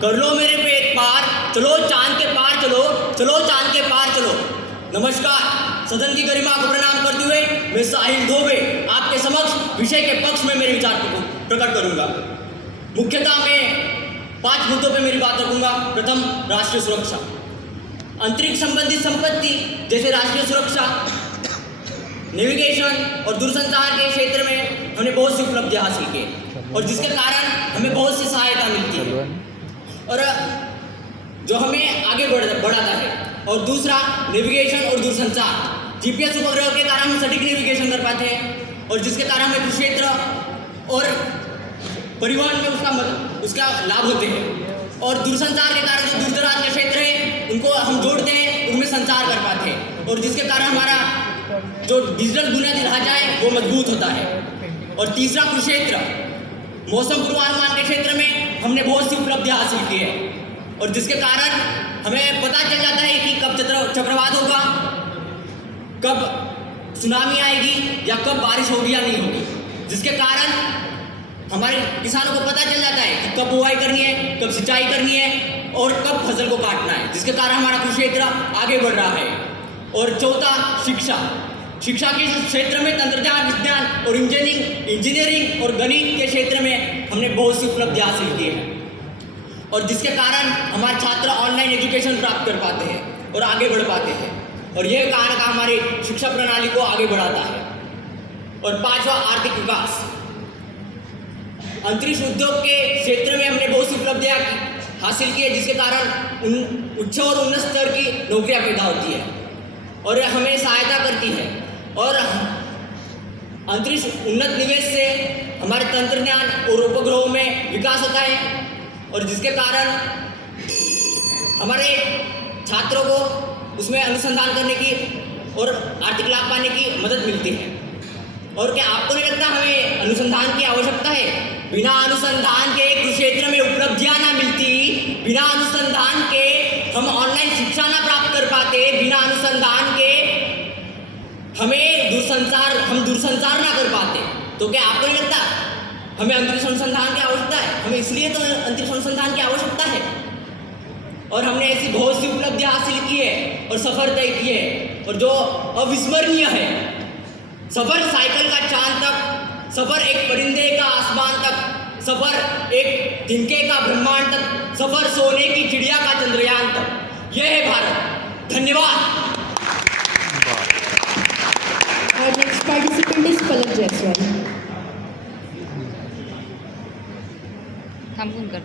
कर लो मेरे पे एक पार, चलो चांद के पार चलो, चलो चांद के पार चलो। नमस्कार, सदन की गरिमा को प्रणाम करते हुए मैं साहिल धोबे आपके समक्ष विषय के पक्ष में मेरे विचार को प्रकट करूंगा। मुख्यतः मैं 5 मुद्दों पे मेरी बात रखूंगा। प्रथम, राष्ट्रीय सुरक्षा। अंतरिक्ष संबंधित संपत्ति जैसे राष्ट्रीय सुरक्षा, नेविगेशन और दूरसंचार के क्षेत्र में हमने बहुत सी उपलब्धियां हासिल की और जिसके कारण हमें बहुत सी सहायता मिलती है और जो हमें आगे बढ़ाता है। और दूसरा, नेविगेशन और दूरसंचार। जीपीएस उपग्रह के कारण हम सटीक नेविगेशन कर पाते हैं और जिसके कारण हमें कृषि क्षेत्र और परिवहन में उसका लाभ होते हैं। और दूरसंचार के कारण जो दूर दराज के क्षेत्र है उनको हम जोड़ते हैं, उनमें संचार कर पाते हैं और जिसके कारण हमारा जो डिजिटल बुनियादी ढांचा है वो मजबूत होता है। और तीसरा, कृषि क्षेत्र। मौसम पूर्वानुमान के क्षेत्र में हमने बहुत सी उपलब्धियां हासिल की है और जिसके कारण हमें पता चल जाता है कि कब चक्रवात होगा, कब सुनामी आएगी या कब बारिश होगी या नहीं होगी, जिसके कारण हमारे किसानों को पता चल जाता है कि कब बुआई करनी है, कब सिंचाई करनी है और कब फसल को काटना है, जिसके कारण हमारा कृषि क्षेत्र आगे बढ़ रहा है। और चौथा, शिक्षा। शिक्षा के क्षेत्र में तंत्रज्ञान, विज्ञान और इंजीनियरिंग और गणित के क्षेत्र में हमने बहुत सी उपलब्धियां हासिल की है और जिसके कारण हमारे छात्र ऑनलाइन एजुकेशन प्राप्त कर पाते हैं और आगे बढ़ पाते हैं और यह कारण हमारी शिक्षा प्रणाली को आगे बढ़ाता है। और 5वां, आर्थिक विकास। अंतरिक्ष उद्योग के क्षेत्र में हमने बहुत सी उपलब्धियां हासिल की है जिसके कारण उच्च और उन्नत स्तर की नौकरियां पैदा होती है और हमें सहायता करती है। और अंतरिक्ष उन्नत निवेश से हमारे तंत्रज्ञान और उपग्रहों में विकास होता है और जिसके कारण हमारे छात्रों को उसमें अनुसंधान करने की और आर्थिक लाभ पाने की मदद मिलती है। और क्या आपको नहीं लगता हमें अनुसंधान की आवश्यकता है? बिना अनुसंधान के कृषि क्षेत्र में उपलब्धियां ना मिलती, बिना अनुसंधान के हम ऑनलाइन शिक्षा ना प्राप्त कर पाते, बिना अनुसंधान के हम दूरसंचार ना कर पाते, तो क्या आपको नहीं लगता हमें अंतरिक्ष अनुसंधान की आवश्यकता है? हमें इसलिए तो अंतरिक्ष अनुसंधान की आवश्यकता है और हमने ऐसी बहुत सी उपलब्धियां हासिल की है और सफर तय किए हैं और जो अविस्मरणीय है। सफर साइकिल का चांद तक, सफर एक परिंदे का आसमान तक, सफर एक तिनके का ब्रह्मांड तक, सफर सोने की चिड़िया का चंद्रयान तक। यह है भारत। धन्यवाद। Our next participant is Palak Jaiswal. थांबून कर